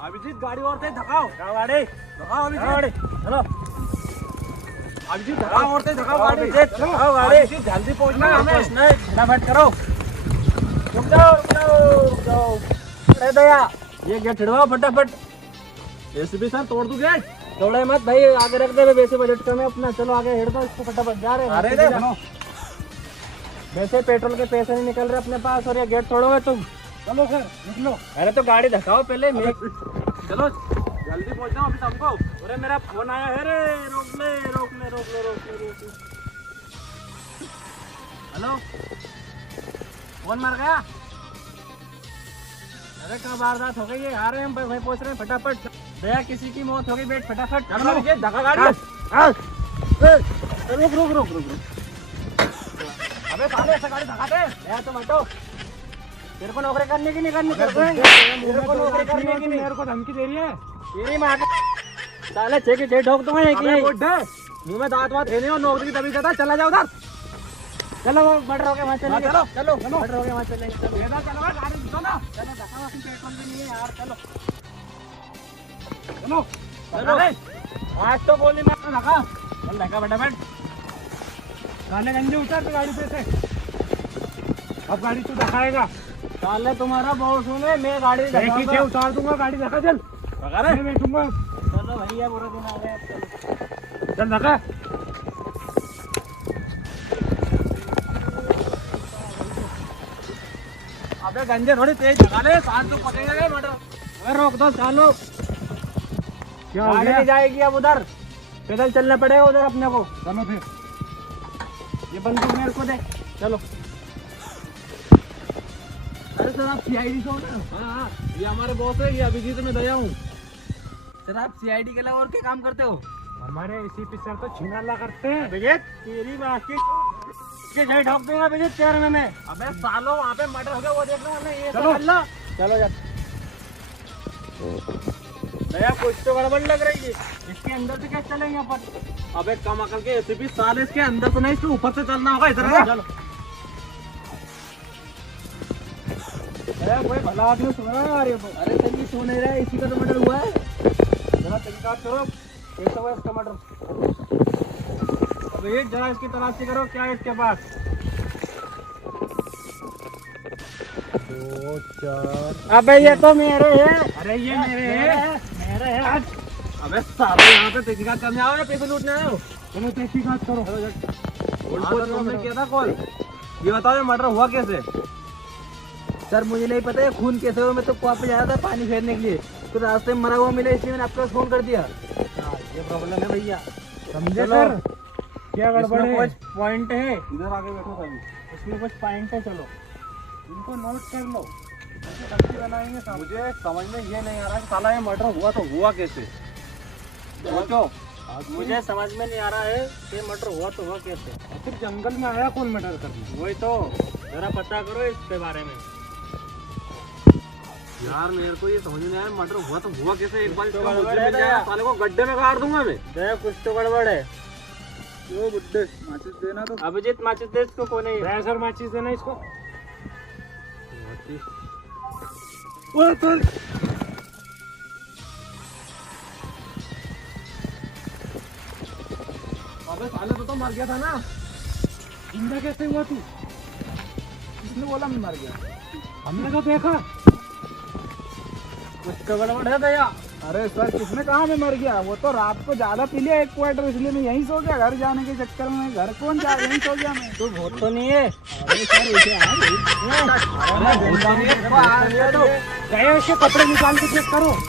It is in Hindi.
अभिजीत गाड़ी और तेज धकाओ। गाड़ी धकाओ अभिजीत, चलो अभिजीत धकाओ और तेज धकाओ गाड़ी, धकाओ गाड़ी अभिजीत, जल्दी पहुंचना है हमें, फटाफट करो। रुक जाओ। अरे दया ये गेट छिड़वाओ फटाफट। एसीपी सर तोड़ दूं गेट? तोड़े मत भाई, आगे रख दे, वैसे बजट कम है अपना। चलो आगे हेड दो इसको फटाफट, जा रहे हैं। अरे वैसे पेट्रोल के पैसे नहीं निकल रहे अपने पास और ये गेट तोड़ोगे तुम। चलो सर निकलो। अरे तो गाड़ी धकाओ पहले। चलो जल्दी पहुंचना अभी हमको। अरे मेरा फोन आया है रे, रोक ले। हेलो, फोन मर गया? अरे कहाँ वारदात हो गई है, आ रहे हैं हम, वहीं पहुंच रहे हैं फटाफट। भैया किसी की मौत हो गई, बैठ फटाफट। धक्का गाड़ी। रुक। अबे साले ऐसा गाड़ी धक्का दे। भैया तुम हटो, तेरे को नौकरी करने की नहीं करनी, मेरे को नौकरी करने की नहीं। मेरे को धमकी दे रही है। तेरी माँ के साले छे ठोक दूंगा एक ही। मुंह में दांत वात है नहीं और नौकरी की तभी देता। चला जाओ उधर। चलो वो मर्डर हो गया, वहाँ चलेंगे। चलो मर्डर हो गया, वहाँ चलेंगे। चलो चलो गाड़ी दो ना। चलो धक्का वहाँ पेट्रोल भी नहीं है यार। चलो आज तो गोली मार धक्का। चल धक्का फटाफट। गाने गंजे उतर तो गाड़ी पे से। अब गाड़ी तू धकाएगा। साले तुम्हारा बहुत सुने, मैं गाड़ी पीछे उतार दूंगा गाड़ी। धक्का चल। मैं बैठूंगा। चलो भैया बुरा दिन आ गया। चल धक्का। अबे गंजे थोड़ी तेज धक्का ले, सांस तो पकेगा मटर। अरे रोक दो सालो, क्या हो गाड़ी गया? नहीं जाएगी अब उधर, पैदल चलना पड़ेगा उधर अपने को। चलो फिर। ये बंदूक मेरे को दे। चलो। अरे सर आप सीआईडी से हो ना? हाँ, ये हमारे बॉस है, ये अभिजीत में दया हूँ। सर आप सीआईडी के अलावा और क्या काम करते हो? हमारे एसीपी सर तो छिनाला करते हैं। अभिजीत तेरी बाकी के जय ठोक दूंगा अभिजीत तेरे में मैं। अबे सालो वहाँ पे मर्डर हो गया, वो देख रहा है। ये चलो। चलो चलो यार, दया कुछ तो गड़बड़ लग रही है। इसके अंदर से क्या चलेंगे अपन? अबे कम अकल के एसीपी साल इसके अंदर से नहीं, इसके ऊपर से चलना होगा। इधर आ। चलो। दया कोई भला आदमी सुन रहा है यार ये तो। अरे सर ये सो नहीं रहा है, इसी का तो मर्डर हुआ है। जरा तहकीकात करो, कैसा हुआ इसका मर्डर। अभिजीत जरा इसकी तलाशी करो, क्या है इसके पास। 2 4। अबे ये तो मेरे है। अरे ये मेरे हैं। आज अबे सालो यहाँ पे तहकीकात करने आओ या पैसे लूटने आए हो? चलो तहकीकात करो। हमने किया था कॉल। ये बताओ ये मर्डर हुआ कैसे? सर मुझे नहीं पता है खून कैसे हुआ, मैं तो कुआं पे जा रहा था पानी फेरने के लिए, तो रास्ते में मरा हुआ मिला, इसलिए मैंने आपको फोन कर दिया। ये प्रॉब्लम है भैया, समझे चलो। सर? क्या गड़बड़ है? कुछ पॉइंट है, इधर आके बैठो सभी। इसमें कुछ पॉइंट है। चलो इनको नोट कर लो, बनाएंगे। मुझे समझ में ये नहीं आ रहा कि साला ये मर्डर हुआ तो हुआ कैसे। सोचो। मुझे समझ में नहीं आ रहा है कि मर्डर हुआ तो हुआ कैसे। फिर जंगल में आया कौन मर्डर करने? वही तो जरा पता करो इसके बारे में। यार मेरे को ये समझ में आया मर्डर हुआ तो हुआ कैसे। एक बार तो इसका गड़बड़ मुझे है मिल जाएगा, साले को गड्ढे में गाड़ दूंगा मैं। दया कुछ तो गड़बड़ है। वो बुड्ढे माचिस देना तो। अभिजीत माचिस दे इसको। कौन है ये? सर माचिस देना इसको। अबे साले तो मर गया था ना। जिंदा कैसे हुआ तू? किसने बोला मैं मर गया? हमने तो देखा। कुछ तो गड़बड़ है दया। अरे सर किसने कहा मैं मर गया? वो तो रात को ज्यादा पी लिया 1 क्वार्टर, इसलिए मैं यहीं सो गया। घर जाने के चक्कर में घर कौन जा, यहीं सो गया मैं। तू भूत तो नहीं है? अरे सर ऐसे गए, इसके कपड़े निकाल के चेक करो।